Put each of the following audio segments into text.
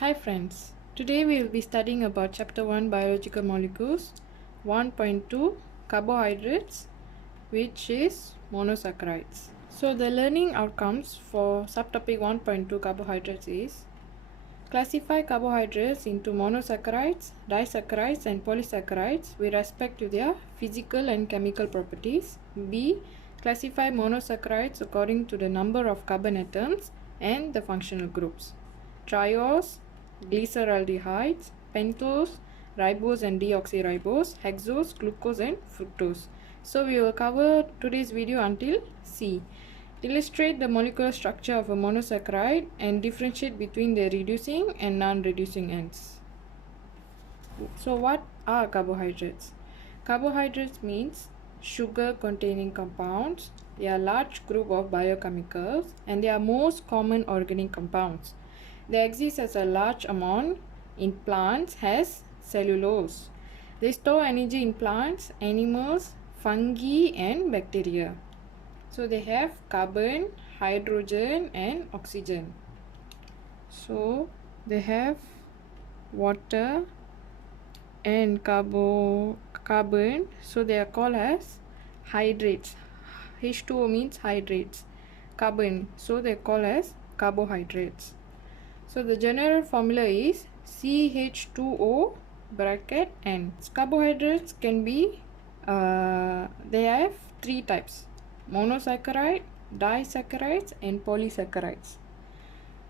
Hi friends, today we will be studying about chapter 1 biological molecules, 1.2 carbohydrates, which is monosaccharides. So the learning outcomes for subtopic 1.2 carbohydrates is classify carbohydrates into monosaccharides, disaccharides and polysaccharides with respect to their physical and chemical properties. B. Classify monosaccharides according to the number of carbon atoms and the functional groups. Triose, glyceraldehydes, pentose, ribose and deoxyribose, hexose, glucose and fructose. So we will cover today's video until C. Illustrate the molecular structure of a monosaccharide and differentiate between the reducing and non-reducing ends. So what are carbohydrates? Carbohydrates means sugar containing compounds. They are a large group of biochemicals and they are most common organic compounds. They exist as a large amount in plants as cellulose. They store energy in plants, animals, fungi and bacteria. So they have carbon, hydrogen and oxygen. So they have water and carbon. So they are called as hydrates. H2O means hydrates. Carbon. So they are called as carbohydrates. So the general formula is CH2O bracket N. Carbohydrates can be, they have three types: monosaccharide, disaccharides and polysaccharides.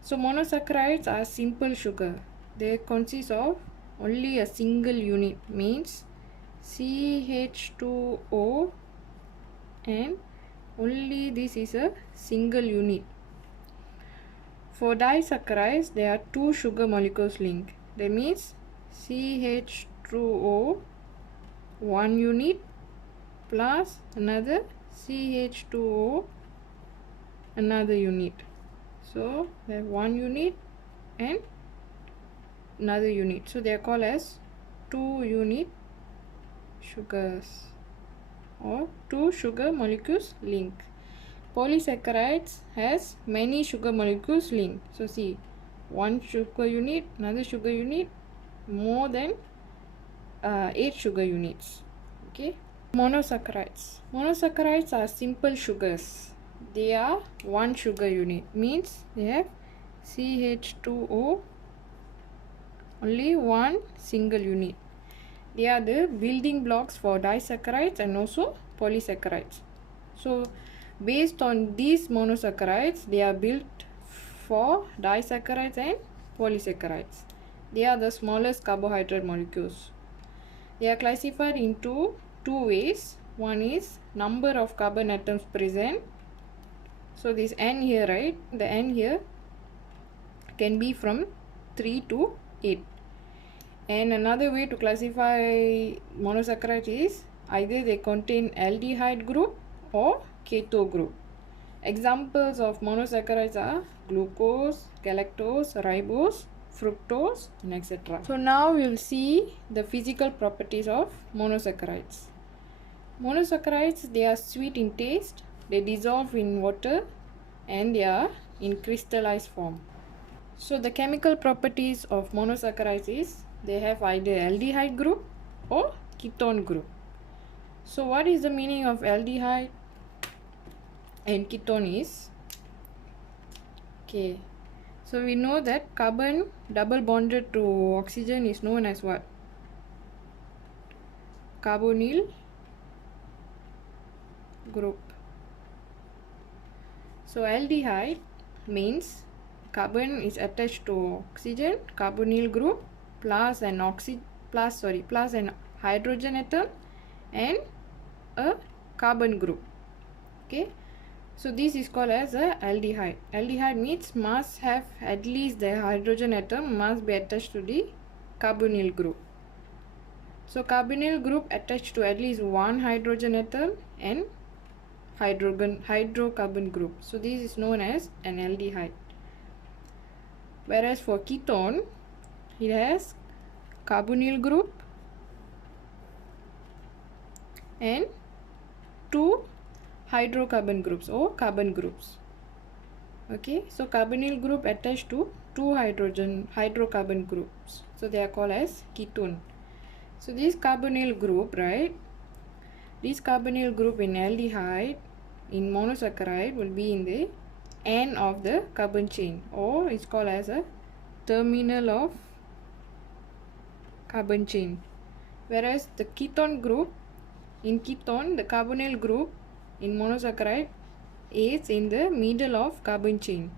So monosaccharides are simple sugar. They consist of only a single unit, means CH2O, and only this is a single unit. For disaccharides, there are two sugar molecules linked. That means CH2O, one unit plus another CH2O, another unit. So they have one unit and another unit. So they are called as two unit sugars or two sugar molecules linked. Polysaccharides has many sugar molecules linked. So see, one sugar unit, another sugar unit, more than 8 sugar units. Okay. Monosaccharides are simple sugars. They are one sugar unit, means they have CH2O, only one single unit. They are the building blocks for disaccharides and also polysaccharides. So based on these monosaccharides, they are built for disaccharides and polysaccharides. They are the smallest carbohydrate molecules. They are classified into two ways. One is number of carbon atoms present. So this N here, right? The N here can be from 3 to 8. And another way to classify monosaccharides is either they contain aldehyde group or keto group. Examples of monosaccharides are glucose, galactose, ribose, fructose, and etc. So now we will see the physical properties of monosaccharides. Monosaccharides, they are sweet in taste, they dissolve in water, and they are in crystallized form. So the chemical properties of monosaccharides is they have either aldehyde group or ketone group. So what is the meaning of aldehyde and ketone is, okay, so we know that carbon double bonded to oxygen is known as what? Carbonyl group. So aldehyde means carbon is attached to oxygen, carbonyl group plus an hydrogen atom and a carbon group. Okay, so this is called as a aldehyde. Aldehyde means must have at least the hydrogen atom must be attached to the carbonyl group. So carbonyl group attached to at least one hydrogen atom and hydrocarbon group. So this is known as an aldehyde. Whereas for ketone, it has carbonyl group and two hydrocarbon groups or carbon groups. Okay, so carbonyl group attached to two two hydrocarbon groups. So they are called as ketone. So this carbonyl group, right? This carbonyl group in aldehyde, in monosaccharide, will be in the end of the carbon chain, or it's called as a terminal of carbon chain. Whereas the ketone group, in ketone, the carbonyl group in monosaccharide is in the middle of carbon chain.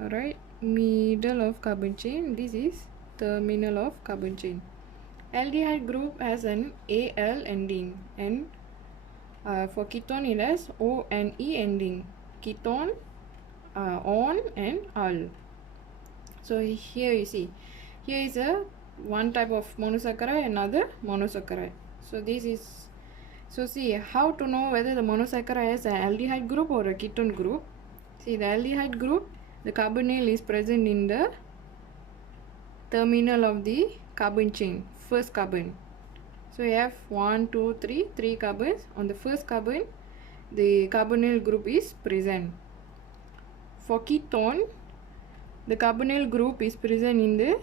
Alright, middle of carbon chain. This is terminal of carbon chain. Aldehyde group has an Al ending, and for ketone it has O and E ending. Ketone, on and al. So here you see, here is a one type of monosaccharide, another monosaccharide. So this is, so see how to know whether the monosaccharide has an aldehyde group or a ketone group. See, the aldehyde group, the carbonyl is present in the terminal of the carbon chain, first carbon. So you have 1, 2, 3, 3 carbons. On the first carbon, the carbonyl group is present. For ketone, the carbonyl group is present in the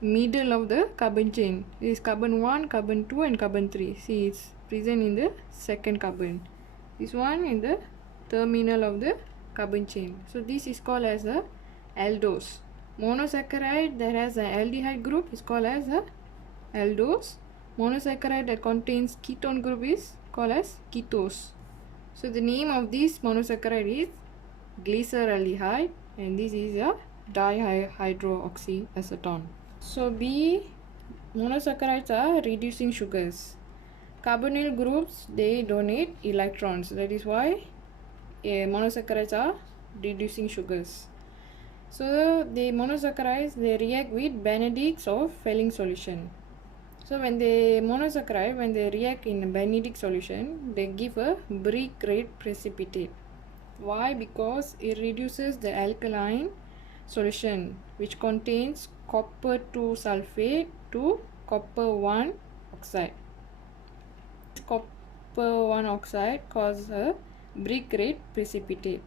middle of the carbon chain. This is carbon 1, carbon 2 and carbon 3. See, it's present in the second carbon. This one in the terminal of the carbon chain. So this is called as a aldose. Monosaccharide that has an aldehyde group is called as a aldose. Monosaccharide that contains ketone group is called as ketose. So the name of this monosaccharide is glyceraldehyde, and this is a dihydroxyacetone. So B, monosaccharides are reducing sugars. Carbonyl groups, they donate electrons. That is why monosaccharides are reducing sugars. So the monosaccharides, they react with Benedict's or Fehling solution. So when the monosaccharide, when they react in a Benedict solution, they give a brick red precipitate. Why? Because it reduces the alkaline solution, which contains copper 2 sulfate to copper 1 oxide. Copper 1 oxide causes a brick red precipitate.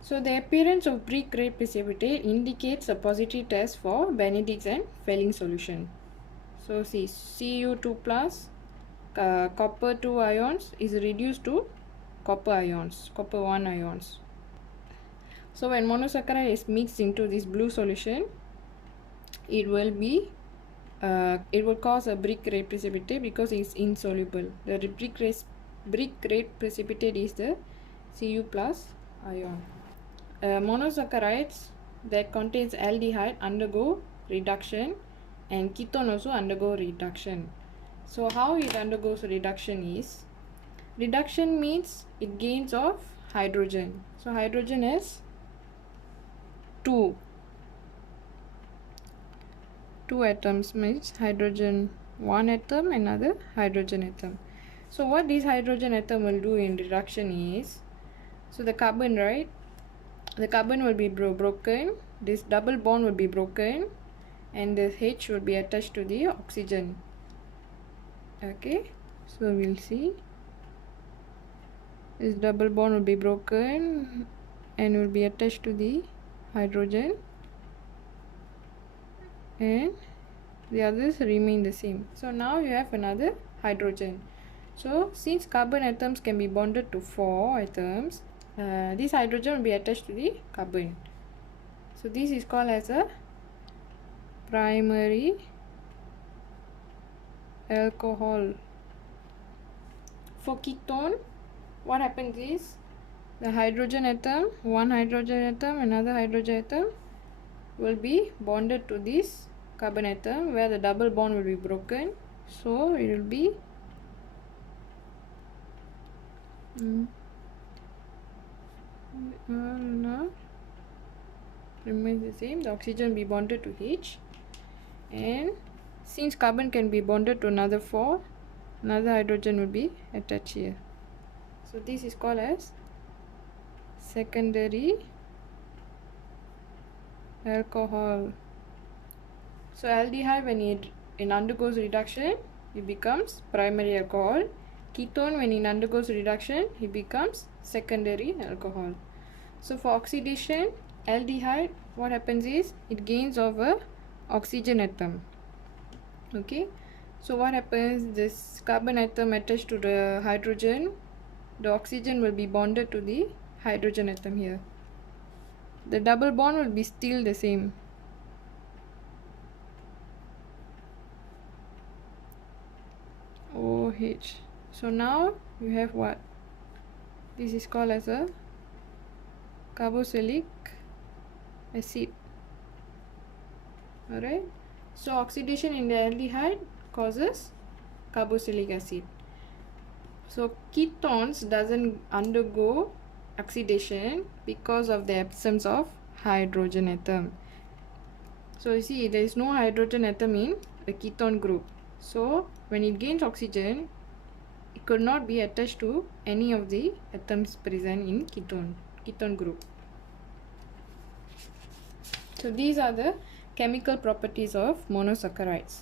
So the appearance of brick red precipitate indicates a positive test for Benedict's and Fehling solution. So see, Cu2 plus copper 2 ions is reduced to copper ions, copper 1 ions. So when monosaccharide is mixed into this blue solution, it will cause a brick red precipitate because it is insoluble. The brick red precipitate is the Cu plus ion. Monosaccharides that contains aldehyde undergo reduction, and ketone also undergo reduction. So how it undergoes reduction is, reduction means it gains of hydrogen. So hydrogen is two atoms, means hydrogen one atom, another hydrogen atom. So what this hydrogen atom will do in reduction is, so the carbon, right, the carbon will be broken, this double bond will be broken, and the H will be attached to the oxygen. Okay, so we'll see, this double bond will be broken and will be attached to the hydrogen, and the others remain the same. So now you have another hydrogen. So since carbon atoms can be bonded to 4 atoms, this hydrogen will be attached to the carbon. So this is called as a primary alcohol. For ketone, what happens is, the hydrogen atom, one hydrogen atom, another hydrogen atom will be bonded to this carbon atom, where the double bond will be broken. So it will be remains the same. The oxygen will be bonded to H, and since carbon can be bonded to another 4, another hydrogen will be attached here. So this is called as secondary alcohol. So aldehyde, when it undergoes reduction, it becomes primary alcohol. Ketone, when it undergoes reduction, it becomes secondary alcohol. So for oxidation, aldehyde, what happens is it gains over oxygen atom. Okay, so what happens, this carbon atom attached to the hydrogen, the oxygen will be bonded to the hydrogen atom here. The double bond will be still the same. OH. So now you have what? This is called as a carboxylic acid. Alright. So oxidation in the aldehyde causes carboxylic acid. So ketones doesn't undergo oxidation because of the absence of hydrogen atom. So you see, there is no hydrogen atom in the ketone group. So when it gains oxygen, it could not be attached to any of the atoms present in ketone group. So these are the chemical properties of monosaccharides.